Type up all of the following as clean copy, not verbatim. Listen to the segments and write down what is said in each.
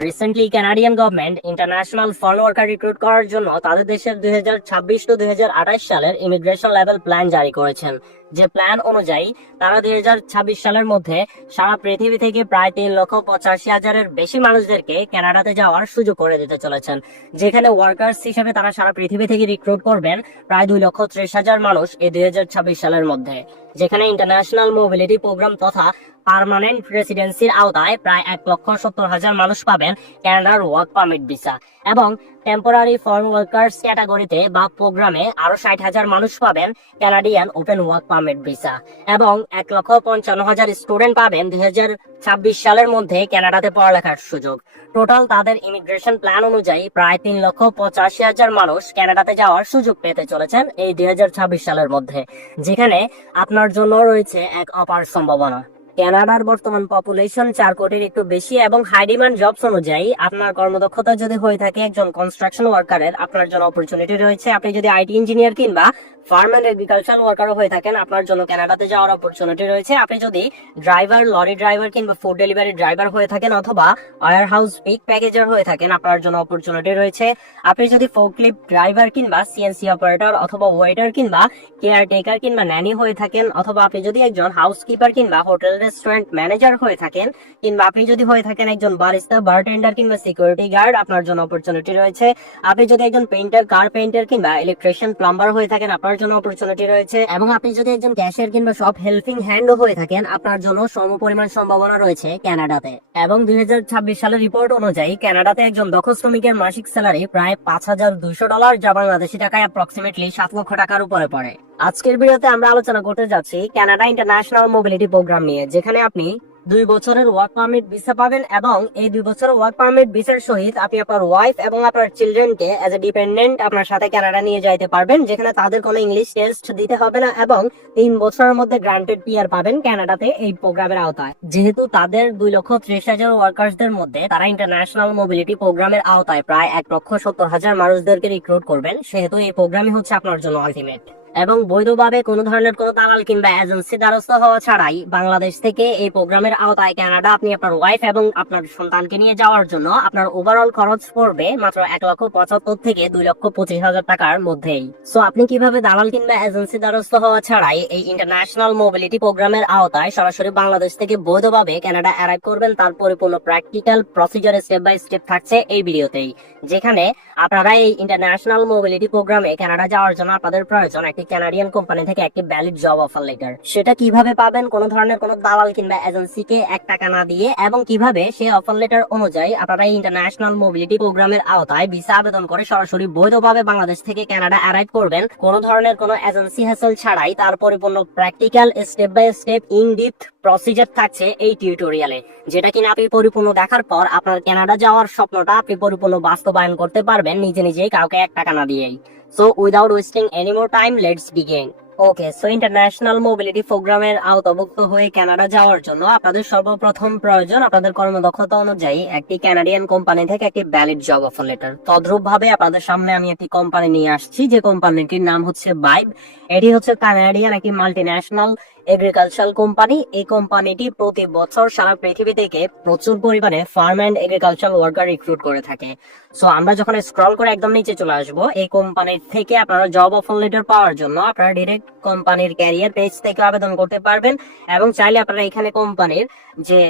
Recently Canadian government international foreign worker recruit করার জন্য তাদের দেশের 2026 টু 2028 সালের ইমিগ্রেশন লেভেল প্ল্যান জারি করেছেন। যে প্ল্যান অনুযায়ী তারা 2026 সালের মধ্যে সারা পৃথিবী থেকে প্রায় 3,85,000-এর বেশি মানুষদেরকে কানাডাতে যাওয়ার সুযোগ করে দিতে চলেছেন, যেখানে ওয়ার্কার্স হিসেবে তারা সারা পৃথিবী থেকে রিক্রুট করবেন প্রায় 2,30,000 মানুষ এই 2026 সালের মধ্যে, যেখানে ইন্টারন্যাশনাল মোবিলিটি প্রোগ্রাম তথা পার্মানেন্ট রেসিডেন্সির আওতায় প্রায় 1,70,000 মানুষ পাবেন কানাডার ওয়ার্ক পারমিট ভিসা, এবং টেম্পোরারি ফরেন ওয়ার্কার্স ক্যাটাগরিতে বা প্রোগ্রামে আরো 60,000 মানুষ পাবেন Canadian open work permit visa, এবং 1,55,000 স্টুডেন্ট পাবেন 2026 সালের মধ্যে কানাডাতে পড়ালেখার সুযোগ। টোটাল তাদের ইমিগ্রেশন প্ল্যান অনুযায়ী প্রায় 3,85,000 মানুষ কানাডাতে যাওয়ার সুযোগ পেতে চলেছেন এই 2026 সালের মধ্যে, যেখানে আপনার জন্য রয়েছে এক অপার সম্ভাবনা। কানাডার বর্তমান পপুলেশন 4 কোটির একটু বেশি এবং হাই ডিমান্ড জবস অনুযায়ী আপনার কর্মদক্ষতা যদি হয়ে থাকে একজন কনস্ট্রাকশন ওয়ার্কারের, আপনার জন্য অপরচুনিটি রয়েছে। আপনি যদি আইটি ইঞ্জিনিয়ার কিংবা ফার্ম এন্ড এগ্রিকালচার ওয়ার্কারও হয়ে থাকেন, আপনার জন্য কানাডাতে যাওয়ার অপরচুনিটি রয়েছে। আপনি যদি ড্রাইভার, লরি ড্রাইভার কিংবা ফুড ডেলিভারি ড্রাইভার হয়ে থাকেন অথবা ওয়্যার হাউস পিক প্যাকেজার হয়ে থাকেন, আপনার জন্য অপরচুনিটি রয়েছে। আপনি যদি ফোর্কলিফট ড্রাইভার কিংবা সিএনসি অপারেটর অথবা ওয়েটার কিংবা কেয়ারটেকার কিংবা ন্যানি হয়ে থাকেন, অথবা আপনি যদি একজন হাউসকিপার কিংবা হোটেল রেস্টুরেন্ট ম্যানেজার হয়ে থাকেন, কিংবা আপনি যদি হয়ে থাকেন একজন বারিস্তা, বারটেন্ডার কিংবা সিকিউরিটি গার্ড, আপনার জন্য অপরচুনিটি রয়েছে। আপনি যদি একজন পেইন্টার, কার্পেন্টার কিংবা ইলেকট্রিশিয়ান, প্লাম্বার হয়ে থাকেন, আপনার জন্য অপরচুনিটি রয়েছে। এবং আপনি যদি একজন ক্যাশিয়ার কিংবা সব হেল্পিং হ্যান্ড হয়ে থাকেন, আপনার জন্য সমপরিমাণ সম্ভাবনা রয়েছে কানাডাতে। এবং 2026 সালের রিপোর্ট অনুযায়ী কানাডাতে একজন দক্ষ শ্রমিকের মাসিক স্যালারি প্রায় $5,200, যা বাংলাদেশি টাকায় অ্যাপ্রক্সিমেটলি 7 লক্ষ টাকার উপরে পড়ে। আজকের ভিডিওতে আমরা আলোচনা করতে যাচ্ছি কানাডা ইন্টারন্যাশনাল মোবিলিটি প্রোগ্রাম নিয়ে, যেখানে আপনি 2 বছরের ওয়ার্ক পারমিট ভিসা পাবেন, এবং এই 2 বছরের ওয়ার্ক পারমিট ভিসার সহিত আপনি আপনার ওয়াইফ এবং আপনার চিলড্রেনকে এজ এ ডিপেন্ডেন্ট আপনার সাথে কানাডা নিয়ে যাইতে পারবেন, যেখানে তাদের কোনো ইংলিশ টেস্ট দিতে হবে না, এবং 3 বছরের মধ্যে গ্রান্টেড পিআর পাবেন কানাডাতে এই প্রোগ্রামের আওতায়। যেহেতু তাদের 2,30,000 ওয়ার্কার্সদের মধ্যে তারা ইন্টারন্যাশনাল মোবিলিটি প্রোগ্রামের আওতায় প্রায় 1,70,000 মানুষদেরকে রিক্রুট করবেন, সেহেতু এই প্রোগ্রামই হচ্ছে আপনার জন্য আলটিমেট। এবং বৈধভাবে কোনো ধরনের কোনো দালাল কিংবা এজেন্সি দ্বারস্থ হওয়া ছাড়াই বাংলাদেশ থেকে এই প্রোগ্রামের আওতায় কানাডা আপনি আপনার ওয়াইফ এবং আপনার সন্তানকে নিয়ে যাওয়ার জন্য আপনার ওভারঅল খরচ পড়বে মাত্র 1,75,000 থেকে 2,25,000 টাকার মধ্যেই। সো আপনি কিভাবে দালাল কিংবা এজেন্সি দ্বারস্থ হওয়া ছাড়াই এই ইন্টারন্যাশনাল মোবিলিটি প্রোগ্রামের আওতায় সরাসরি বাংলাদেশ থেকে বৈধভাবে কানাডা অ্যারাইভ করবেন, তার পরিপূর্ণ practical procedure step by step থাকছে এই ভিডিওতেই, যেখানে আপনারা এই ইন্টারন্যাশনাল মোবিলিটি প্রোগ্রামে কানাডা যাওয়ার জন্য আপনাদের প্রয়োজন একটি কানাডিয়ান কোম্পানি থেকে একটি ভ্যালিড জব অফার লেটার। সেটা কিভাবে পাবেন কোনো ধরনের কোনো দালাল কিংবা এজেন্সিকে 1 টাকা না দিয়ে, এবং কিভাবে সেই অফার লেটার অনুযায়ী আপনারা ইন্টারন্যাশনাল মোবিলিটি প্রোগ্রামের আওতায় ভিসা আবেদন করে সরাসরি বৈধভাবে বাংলাদেশ থেকে কানাডা অ্যারাইভ করবেন কোনো ধরনের কোনো এজেন্সি হ্যাসেল ছাড়াই, তার পরিপূর্ণ practical step by step in depth procedure থাকছে এই টিউটোরিয়ালে, যেটা কিনা আপনি পরিপূর্ণ দেখার পর আপনার কানাডা যাওয়ার স্বপ্নটা আপনি পরিপূর্ণ বাস্তবায়ন করতে পারবেন নিজে নিজেই, কাউকে 1 টাকা না দিয়েই। So without wasting any more time, let's begin. Okay, so international mobility প্রোগ্রামের আওতাভুক্ত হয়ে কানাডা যাওয়ার জন্য আপনাদের সর্বপ্রথম প্রয়োজন আপনাদের কর্মদক্ষতা অনুযায়ী একটি কানাডিয়ান কোম্পানি থেকে একটি ভ্যালিড জব অফার লেটার। তদ্রূপ ভাবে আপনাদের সামনে আমি একটি কোম্পানি নিয়ে আসছি, যে কোম্পানিটির নাম হচ্ছে ভাইব। এটি হচ্ছে কানাডিয়ান একটি মাল্টিন্যাশনাল এগ্রিকালচারাল কোম্পানি। এই কোম্পানিটি প্রতি বছর সারা পৃথিবী থেকে প্রচুর পরিমাণে farm and agriculture worker recruit করে থাকে। সো আমরা যখন স্ক্রল করে একদম নিচে চলে আসবো, এই কোম্পানির থেকে আপনারা জব অফার লেটার পাওয়ার জন্য আপনারা ডিরেক্ট কোম্পানির ক্যারিয়ার পেজ থেকে আবেদন করতে পারবেন, এবং চাইলে আপনারা এখানে কোম্পানির যে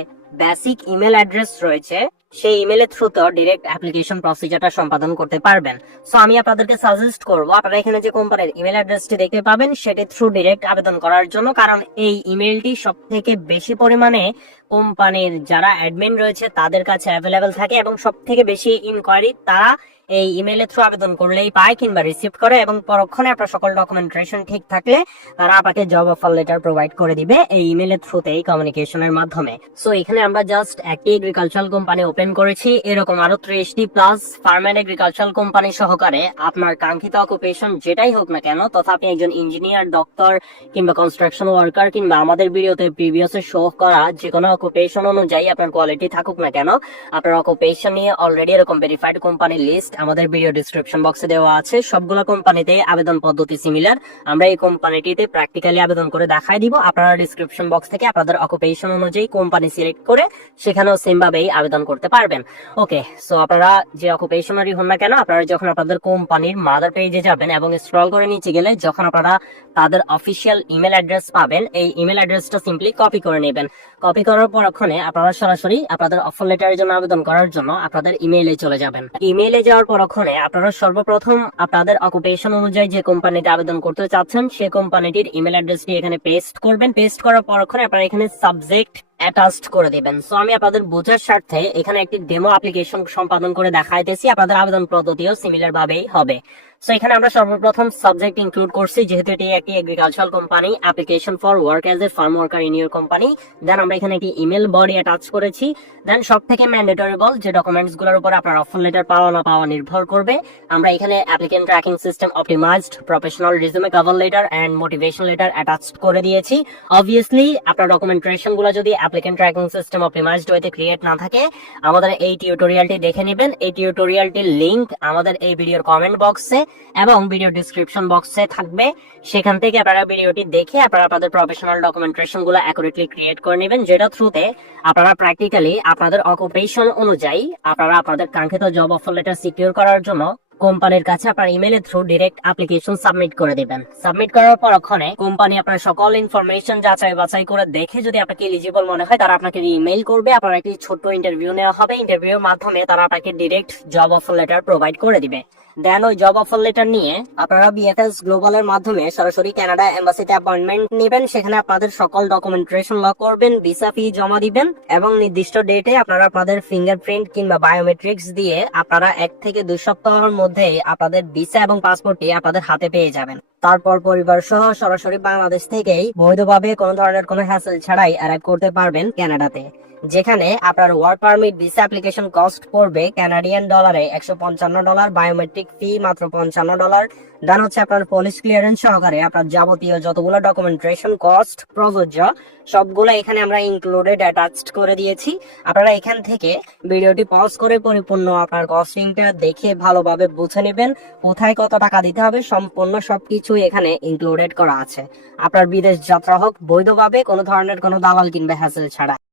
বেসিক ইমেল অ্যাড্রেস রয়েছে সেই ইমেলের থ্রুতে ডিরেক্ট অ্যাপ্লিকেশন প্রসিজারটা সম্পাদন করতে পারবেন। সো আমি আপনাদেরকে সাজেস্ট করবো আপনারা এখানে যে কোম্পানির ইমেল অ্যাড্রেসটি দেখতে পাবেন সেটি থ্রু ডিরেক্ট আবেদন করার জন্য, কারণ এই ইমেলটি সব থেকে বেশি পরিমাণে কোম্পানির যারা অ্যাডমিন রয়েছে তাদের কাছে অ্যাভেলেবেল থাকে, এবং সব থেকে বেশি ইনকোয়ারি তারা এই ইমেলের থ্রু আবেদন করলেই পায় কিংবা রিসিভ করে, এবং পরক্ষণে আপনার সকল ডকুমেন্টেশন ঠিক থাকলে তারা আপনাকে জব অফার লেটার প্রোভাইড করে দিবে এই ইমেলের থ্রুতে, এই কমিউনিকেশনের মাধ্যমে। সো এখানে আমরা জাস্ট একটি এগ্রিকালচারাল কোম্পানি ওপেন করেছি, এরকম আরো 30টি plus farm and agricultural company সহকারে আপনার কাঙ্ক্ষিত অকুপেশন যেটাই হোক না কেন, তথা আপনি একজন ইঞ্জিনিয়ার, ডক্টর কিংবা কনস্ট্রাকশন ওয়ার্কার কিংবা আমাদের ভিডিওতে প্রিভিয়াসে শো করা যে কোনো অকুপেশন অনুযায়ী আপনার কোয়ালিটি থাকুক না কেন, আপনার অকুপেশন নিয়ে অলরেডি এরকম ভেরিফাইড কোম্পানি লিস্ট আমাদের ভিডিও ডিসক্রিপশন বক্সে দেওয়া আছে। সবগুলো কোম্পানিতে আবেদন পদ্ধতি সিমিলার। আমরা এই কোম্পানিটিতে প্র্যাকটিক্যালি আবেদন করে দেখাই দিব। আপনারা ডিসক্রিপশন বক্স থেকে আপনাদের অকুপেশন অনুযায়ী কোম্পানি সিলেক্ট করে সেখানেও সেম ভাবেই আবেদন করতে পারবেন। ওকে, সো আপনারা যে অকুপেশনারই হন না কেন, আপনারা যখন আপনাদের কোম্পানির মাদার পেজে যাবেন এবং স্ক্রল করে নিচে গেলে যখন আপনারা তাদের অফিসিয়াল ইমেল অ্যাড্রেস পাবেন, এই ইমেল অ্যাড্রেসটা সিম্পলি কপি করে নেবেন। কপি করার পর ওখানে আপনারা সরাসরি আপনাদের অফার লেটারের জন্য আবেদন করার জন্য আপনাদের ইমেইলে চলে যাবেন। ইমেইলে যাওয়ার পর ওখানে আপনারা সর্বপ্রথম আপনাদের অকুপেশন অনুযায়ী যে কোম্পানিতে আবেদন করতে চাচ্ছেন সেই কোম্পানিটির ইমেল অ্যাড্রেসটি এখানে পেস্ট করবেন। পেস্ট করার পর ওখানে আপনারা এখানে সাবজেক্ট অ্যাটাচড করে দিবেন। সো আমি আপনাদের বোঝার স্বার্থে এখানে একটি ডেমো অ্যাপ্লিকেশন সম্পাদন করে দেখাইতেছি। আপনাদের আবেদন পদ্ধতিও সিমিলার ভাবেই হবে। সো এখানে আমরা সর্বপ্রথম সাবজেক্ট ইনক্লুড করছি, যেহেতু এটি একটি agricultural company, application for work as a farm worker in your company. Then আমরা এখানে একটি ইমেল বডি অ্যাটাচ করেছি। দেন সব থেকে ম্যান্ডেটরি যে ডকুমেন্টস গুলোর উপর আপনার অফার লেটার পাওয়া না পাওয়া নির্ভর করবে, আমরা এখানে applicant tracking system optimized, professional resume, cover letter and motivation letter attached করে দিয়েছি। অবভিয়াসলি আপনার ডকুমেন্টেশন গুলো যদি অ্যাপ্লিকেন্ট ট্র্যাকিং সিস্টেম অপটিমাইজড ওয়েতে ক্রিয়েট না থাকে, আমাদের এই টিউটোরিয়ালটি দেখে নেবেন। এই টিউটোরিয়ালটির লিংক আমাদের এই ভিডিওর কমেন্ট বক্সে এবং ভিডিও ডিসক্রিপশন বক্সে থাকবে। সেখান থেকে আপনারা ভিডিওটি দেখে আপনারা আপনাদের প্রফেশনাল ডকুমেন্টেশন গুলো অ্যাকুরেটলি ক্রিয়েট করে নেবেন, যেটা থ্রুতে আপনারা প্র্যাকটিক্যালি আপনাদের অকুপেশন অনুযায়ী আপনারা আপনাদের কাঙ্ক্ষিত জব অফার লেটার সিকিউর করার জন্য কোম্পানির কাছে আপনার ইমেলের থ্রু ডিরেক্ট অ্যাপ্লিকেশন সাবমিট করে দিবেন। সাবমিট করার পর ওখানে কোম্পানি আপনার সকল ইনফরমেশন যাচাই বাছাই করে দেখে যদি আপনাকে এলিজিবল মনে হয় তারা আপনাকে ইমেইল করবে। আপনার একটি ছোট্ট ইন্টারভিউ নেওয়া হবে। ইন্টারভিউর মাধ্যমে তারা আপনাকে direct job offer letter provide করে দিবে। দেন ওই জব অফার লেটার নিয়ে আপনারা বিএফএস গ্লোবালের মাধ্যমে সরাসরি কানাডা এম্বাসিতে অ্যাপয়েন্টমেন্ট নেবেন। সেখানে আপনাদের সকল ডকুমেন্টেশন লক করবেন, ভিসা ফি জমা দিবেন এবং নির্দিষ্ট ডেটে আপনারা আপনাদের ফিঙ্গারপ্রিন্ট কিংবা বায়োমেট্রিক্স দিয়ে আপনারা 1 থেকে 2 সপ্তাহের মধ্যে আপনাদের ভিসা এবং পাসপোর্টটি আপনাদের হাতে পেয়ে যাবেন। তারপর পরিবার সহ সরাসরি বাংলাদেশ থেকেই বৈধভাবে কোনো ধরনের কোনো হ্যাসেল ছাড়াই অ্যারাইভ করতে পারবেন কানাডাতে, যেখানে আপনার work permit visa application cost পড়বে কানাডিয়ান ডলারে $155, বায়োমেট্রিক ফি মাত্র $55। দেন হচ্ছে আপনার পুলিশ ক্লিয়ারেন্স সহকারে আপনার যাবতীয় যতগুলো ডকুমেন্টেশন কস্ট প্রযোজ্য সবগুলো এখানে আমরা ইনক্লুডেড অ্যাটাচড করে দিয়েছি। আপনারা এখান থেকে ভিডিওটি পজ করে পরিপূর্ণ আপনার কস্টিংটা দেখে ভালোভাবে বুঝে নেবেন, কোথায় কত টাকা দিতে হবে সম্পূর্ণ সবকিছু এখানে ইনক্লুডেড করা আছে। আপনার বিদেশ যাত্রা হোক বৈধভাবে, কোনো ধরনের কোনো দালাল কিংবা হ্যাসেল ছাড়া।